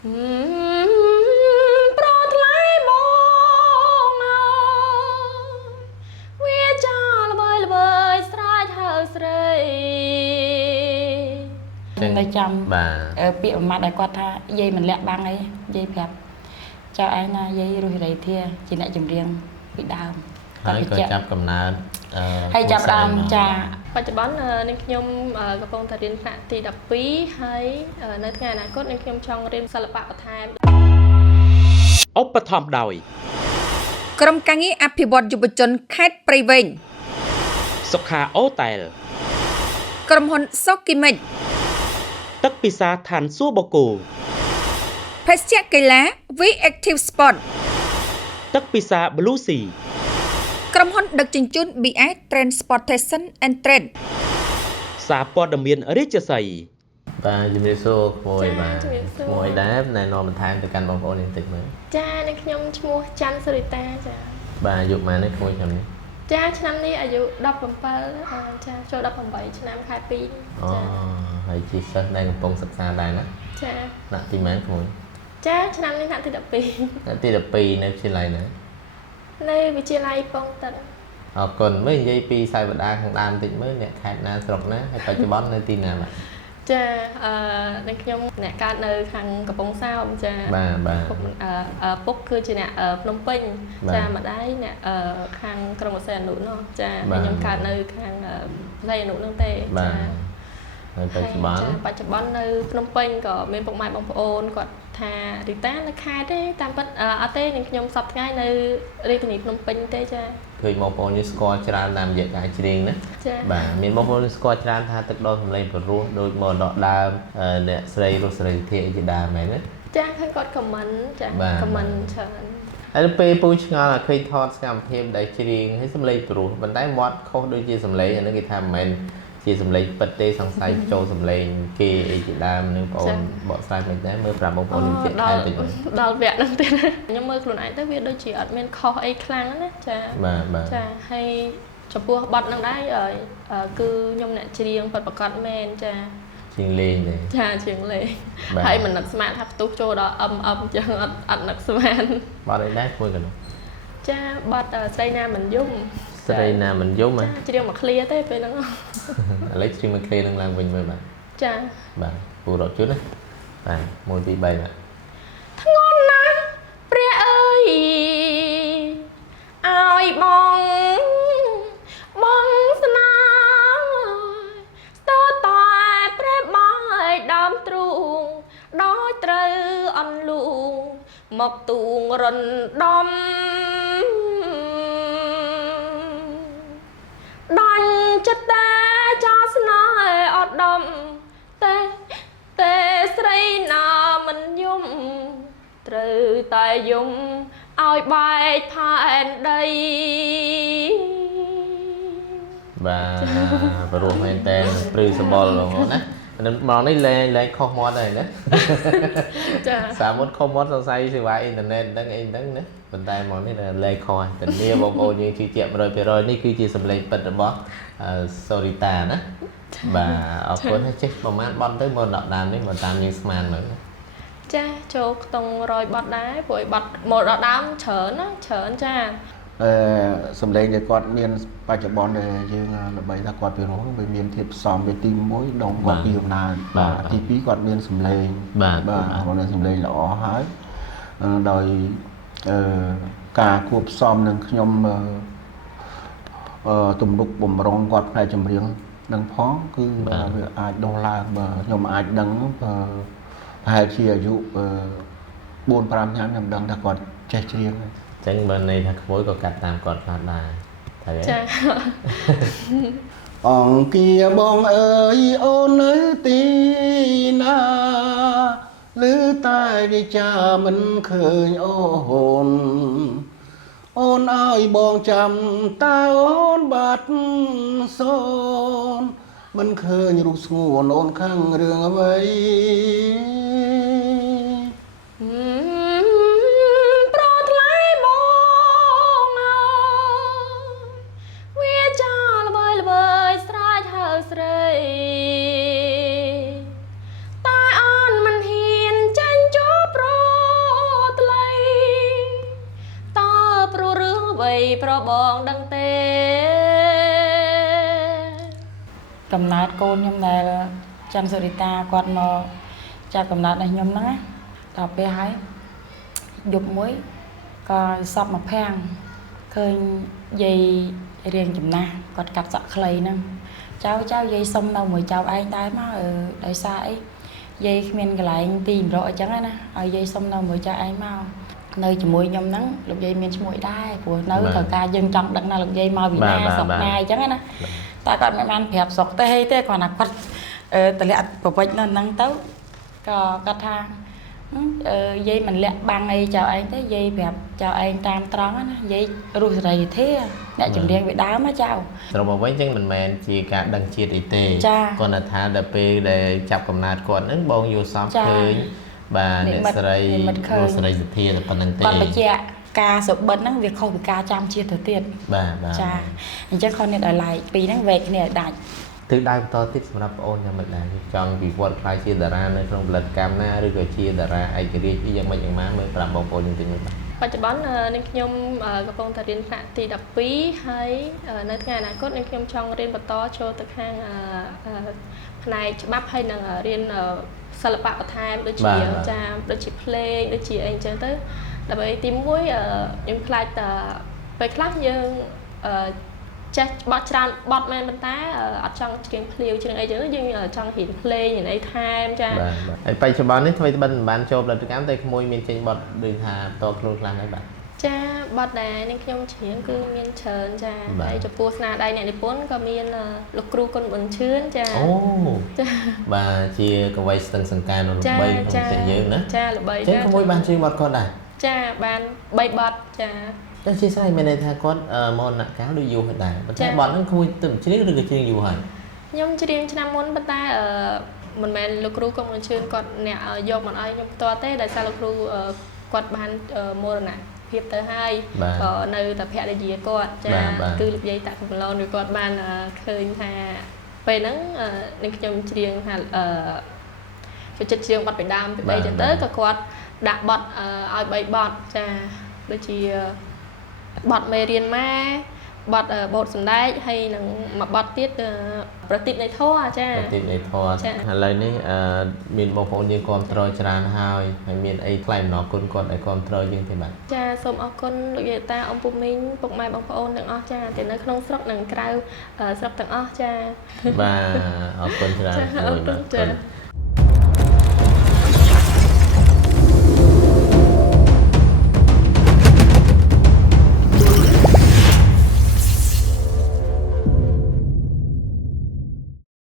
ប្រថ្លៃបងវាចាល្បីល្បីស្រែកហៅស្រីតែចាំពាក្យមួយម៉ាត់ឲ្យគាត់ថាយាយមិនលាក់បាំងអីយាយប្រាប់ចៅឯងណាយាយរស់រីធាជាអ្នកចម្រៀងពីដើមហើយក៏ចាប់កំណើតហើយចាប់ដើមចាបច្ចុប្បន្ននាងខ្ញុំកំពុងតែរៀនថ្នាក់ទី12ហើយនៅថ្ងៃអនាគតនាងខ្ញុំចង់រៀនសិល្បៈបន្ថែមឧបត្ថម្ភដោយក្រុមការងារអភិវឌ្ឍយុវជនខេត្តព្រៃវែងសុខាអូតែលក្រុមហ៊ុនសុគីមិចទឹកពិសាឋានសួគ៌បូកូភេសជ្ជៈកីឡា V Active Sport ទឹកពិសា Blue Sea ក្រុមហ៊ុនដឹកជញ្ជូន BS Transportation and Trade សារព័ត៌មានរាជសីបាទជំរាបសួរក្មួយបាទក្មួយដែរណែនាំបន្ថែមទៅកាន់បងប្អូនបន្តិចមើលចានេះខ្ញុំឈ្មោះច័ន្ទសុរិតាចាបាទអាយុប៉ុន្មាននេះក្មួយឆ្នាំនេះចាឆ្នាំនេះអាយុ17ចាចូល18ឆ្នាំខែ2ចាហើយជាសិស្សដែលកំពុងសិក្សាដែរណាចាថ្នាក់ទីម៉ែនក្មួយចាឆ្នាំនេះថ្នាក់ទី12ថ្នាក់ទី12នៅវិទ្យាល័យណានៅវិទ្យាល័យប៉ុងតឹងអរគុណមើលនិយាយពីសាយវតាខាងដើមបន្តិចមើលអ្នកខេត្តណាស្រុកណាហើយបច្ចុប្បន្ននៅទីណាបាទចានៅខ្ញុំអ្នកកើតនៅខាងកំពង់សោមចាបាទពុកគឺជាអ្នកភ្នំពេញចាម្ដាយអ្នកខាងក្រុងបរសៃអនុនោះចាខ្ញុំកើតនៅខាងបរសៃអនុនោះទេចាហើយបច្ចុប្បន្ននៅភ្នំពេញក៏មានពុកម៉ែបងប្អូនគាត់ថារីតានៅខេត្តទេតាមពិតអត់ទេនឹងខ្ញុំសប្តាហ៍ថ្ងៃនៅរាជធានីភ្នំពេញទេចាឃើញបងប្អូននេះស្គាល់ច្រើនតាមរយៈការច្រៀងណាបាទមានបងប្អូនស្គាល់ច្រើនថាទឹកដោះសម្លេងព្រោះដូចមរតកដើមអ្នកស្រីរស់សេរីធាជាដើមមែនទេចាឃើញគាត់ខមមិនចាខមមិនច្រើនហើយពេលពូឆ្ងល់ឃើញថតសកម្មភាពដែលច្រៀងហើយសម្លេងព្រោះប៉ុន្តែមាត់ខុសដូចជាសម្លេងអានេះគេថាមិនមែនជាសម្លេងពិតទេសង្ស័យចូលសម្លេងគេអីជាដើមនឹងបងប្អូនបកស្រាយមិនដែរមើលប្រាប់បងប្អូននិយាយថែមតិចដល់វគ្គហ្នឹងទៀតខ្ញុំមើលខ្លួនឯងទៅវាដូចជាអត់មានខុសអីខ្លាំងណាចាបាទចាហើយចំពោះបទហ្នឹងដែរគឺខ្ញុំអ្នកច្រៀងពិតប្រាកដមែនចាជាងលេងទេចាជាងលេងហើយមិននឹកស្មានថាផ្ទុះចូលដល់អឹមចឹងអត់នឹកស្មានបទអីដែរមួយកណ្ដោចាបទស្រីណាមិនយំស្រីណាមិនយំហ៎ច្រៀងមកឃ្លាទេពេលហ្នឹងឥឡូវច្រៀងមកឃ្លានឹងឡើងវិញមើលបាទចាបាទពូរត់ជូនណាបាទ1 2 3បាទធ្ងន់ណាស់ព្រះអើយឲ្យបងស្នាស្ទើរតែព្រះបងឲ្យដើមទ្រូងដោយត្រូវអន់លូងមកទូងរំដំដាញ់ចិត្តតែចោលស្នេហ៍អត់ដំតែស្រីណាមិនយំត្រូវតែយំឲ្យបែកផែនដីបាទព្រោះមែនតែព្រឺសបល់ហ្មងណាម្ដងនេះលែងខុសមាត់ហើយណាចាសាមុតខុសមាត់សរសៃសេវាអ៊ីនធឺណិតហ្នឹងអីហ្នឹងណាប៉ុន្តែហ្មងនេះលែងខុសតែនេះបងប្អូនយើងជឿជាក់ 100% នេះគឺជាសម្លេងពិតរបស់សូរីតាណាបាទអរគុណចេះប្រហែលបត់ទៅមកដល់ដើមនេះមកតាមយើងស្មានមើលចាចូលខ្ទង់100បត់ដែរព្រោះបត់មកដល់ដើមច្រើនណាច្រើនចាសម្លេងដែលគាត់មានបច្ចុប្បន្នដែលយើងល្បីថាគាត់ពីរោះវាមានធាតុផ្សំវាទី1ដងគាត់ពីអំណាចបាទទី2គាត់មានសម្លេងបាទគាត់មានសម្លេងល្អហើយដោយការគួបផ្សំនឹងខ្ញុំទំនុកបំរុងគាត់ផ្នែកចម្រៀងនឹងផងគឺវាអាចដុសឡើងបើខ្ញុំអាចដឹងប្រហែលជាអាយុ4-5ឆ្នាំខ្ញុំដឹងថាគាត់ចេះច្រៀងចឹងបើន័យថាក្មួយក៏កាត់តាមគាត់ខ្លះដែរត្រូវទេចាអង្គាបងអើយអូននៅទីណាឮតែវិចាមិនឃើញអូនឲ្យបងចាំតើអូនបាត់សូនមិនឃើញរូបស្ងួនអូនខាងរឿងអ្វីស្រីតែអនមិនហ៊ានចាញ់ចូល ប្របងដឹងទេ កំណើតកូនខ្ញុំដែលច័ន្ទសុរិតាគាត់មកចាប់កំណើតរបស់ខ្ញុំហ្នឹងណាដល់ពេលហើយយប់មួយក៏សពមកភាំងឃើញយាយរៀងចំណាស់គាត់កាត់សក់ខ្លីហ្នឹងចៅយាយសុំនៅមួយចៅឯងដែរមកដោយសារអីយាយគ្មានកន្លែងទីម្រកអញ្ចឹងណាឲ្យយាយសុំនៅមួយចៅឯងមកនៅជាមួយខ្ញុំហ្នឹងលោកយាយមានឈ្មោះដែរព្រោះនៅត្រូវការយើងចង់ដឹងណាលោកយាយមកពីណាស្រុកណាអញ្ចឹងណាតែគាត់មិនបានប្រាប់ស្រុកទេគាត់ថាគាត់តម្លាក់ប្រវត្តិនៅហ្នឹងទៅក៏គាត់ថាយាយមិនលាក់បាំងអីចៅឯងទេយាយប្រាប់ចៅឯងតាមត្រង់ណាយាយរស់សេរីធាអ្នកចម្រៀងវាដើមណាចៅ ត្រង់មកវិញចឹងមិនមែនជាការដឹងជាតិអីទេ ចា៎ គាត់ថាដល់ពេលដែលចាប់កំណើតគាត់ហ្នឹងបងយល់សព ចា៎ ឃើញបាទអ្នកស្រី និមិត្តឃើញ រស់សេរីសទ្ធាតែប៉ុណ្្នឹងទេ គាត់បញ្ជាក់ការសុបិនហ្នឹងវាខុសពីការចាំជាតិទៅទៀត បាទ ចាអញ្ចឹងគាត់នេះដល់ឡែកពីរហ្នឹងវែកគ្នាឲ្យដាច់ ទិសដៅបន្តទៀតសម្រាប់បងអូនយ៉ាងម៉េចដែរចង់វិវត្តខ្លាយជាតារានៅក្នុងផលិតកម្មណាឬក៏ជាតារាឯករាជ្យយ៉ាងម៉េចយ៉ាងម៉ាមើលប្រាប់បងប្អូនយើងតិចមើលបាទ បច្ចុប្បន្ននឹងខ្ញុំកំពុងតែរៀនថ្នាក់ទី12ហើយនៅថ្ងៃអនាគតនឹងខ្ញុំចង់រៀនបន្តចូលទៅខាងផ្នែកច្បាប់ហើយនឹងរៀនសិល្បៈបន្ថែមដូចជាចាដូចជាភ្លេងដូចជាអីចឹងទៅដើម្បីទី1ខ្ញុំខ្លាចតែពេលខ្លះយើងចេះបត់ច្រើនបត់មែនប៉ុន្តែអត់ចង់ច្រៀងភ្លាវច្រៀងអីចឹងយើងចង់រៀនភ្លេងរៀនអីថែមចា បាទហើយបច្ចុប្បន្ននេះថ្មីត្បិតមិនបានចូលផលិតកម្មតែក្មួយមានចេញបត់ដូចថាបន្តខ្លួនខ្លះហើយបាទ ចាបត់ដែរនឹងខ្ញុំច្រៀងគឺមានច្រើនចាហើយចំពោះស្នាដៃអ្នកនិពន្ធក៏មានលោកគ្រូគុណប៊ុនឈឿនចា អូបាទជាកវីស្ទឹងសង្កែនរបស់3ក្នុងប្រទេសយើងណា ចាល្បី ចឹងក្មួយបានជួយបត់គាត់ដែរ ចាបាន3បត់ចា តែជាស្អីមានន័យថាគាត់មរណកាលដូចយូរហើយដែរប៉ុន្តែបត់ហ្នឹងក្មួយទៅច្រៀងឬក៏ច្រៀងយូរហើយ ខ្ញុំច្រៀងឆ្នាំមុនប៉ុន្តែមិនមែនលោកគ្រូគុណប៊ុនឈឿនគាត់អ្នកយកមកឲ្យខ្ញុំផ្ទាល់ទេដោយសារលោកគ្រូគាត់បានមរណភាពទៅហើយក៏នៅតែភរិយាគាត់ចាគឺលោកយាយតាក់កំឡុងឬគាត់បានឃើញថាពេលហ្នឹងនឹងខ្ញុំច្រៀងថាចូលចិត្តច្រៀងបទពីដើមពី3ចឹងទៅក៏គាត់ដាក់បទឲ្យ3បទចាដូចជាបទមេរៀនម៉ែបទបទសម្ដែងហើយនឹងមួយបទទៀតប្រតិបនៃធម៌ចា ប្រតិបនៃធម៌ឥឡូវនេះមានបងប្អូនយើងគ្រប់គ្រងច្រើនហើយមានអីថ្លែងអំណរគុណគាត់ឲ្យគ្រប់គ្រងយើងទេបាទ ចាសូមអរគុណលោកយាយតាអ៊ំពូមីងពុកម៉ែបងប្អូនទាំងអស់ចាទាំងនៅក្នុងស្រុកនិងក្រៅស្រុកទាំងអស់ចា បាទអរគុណច្រើន អរគុណចា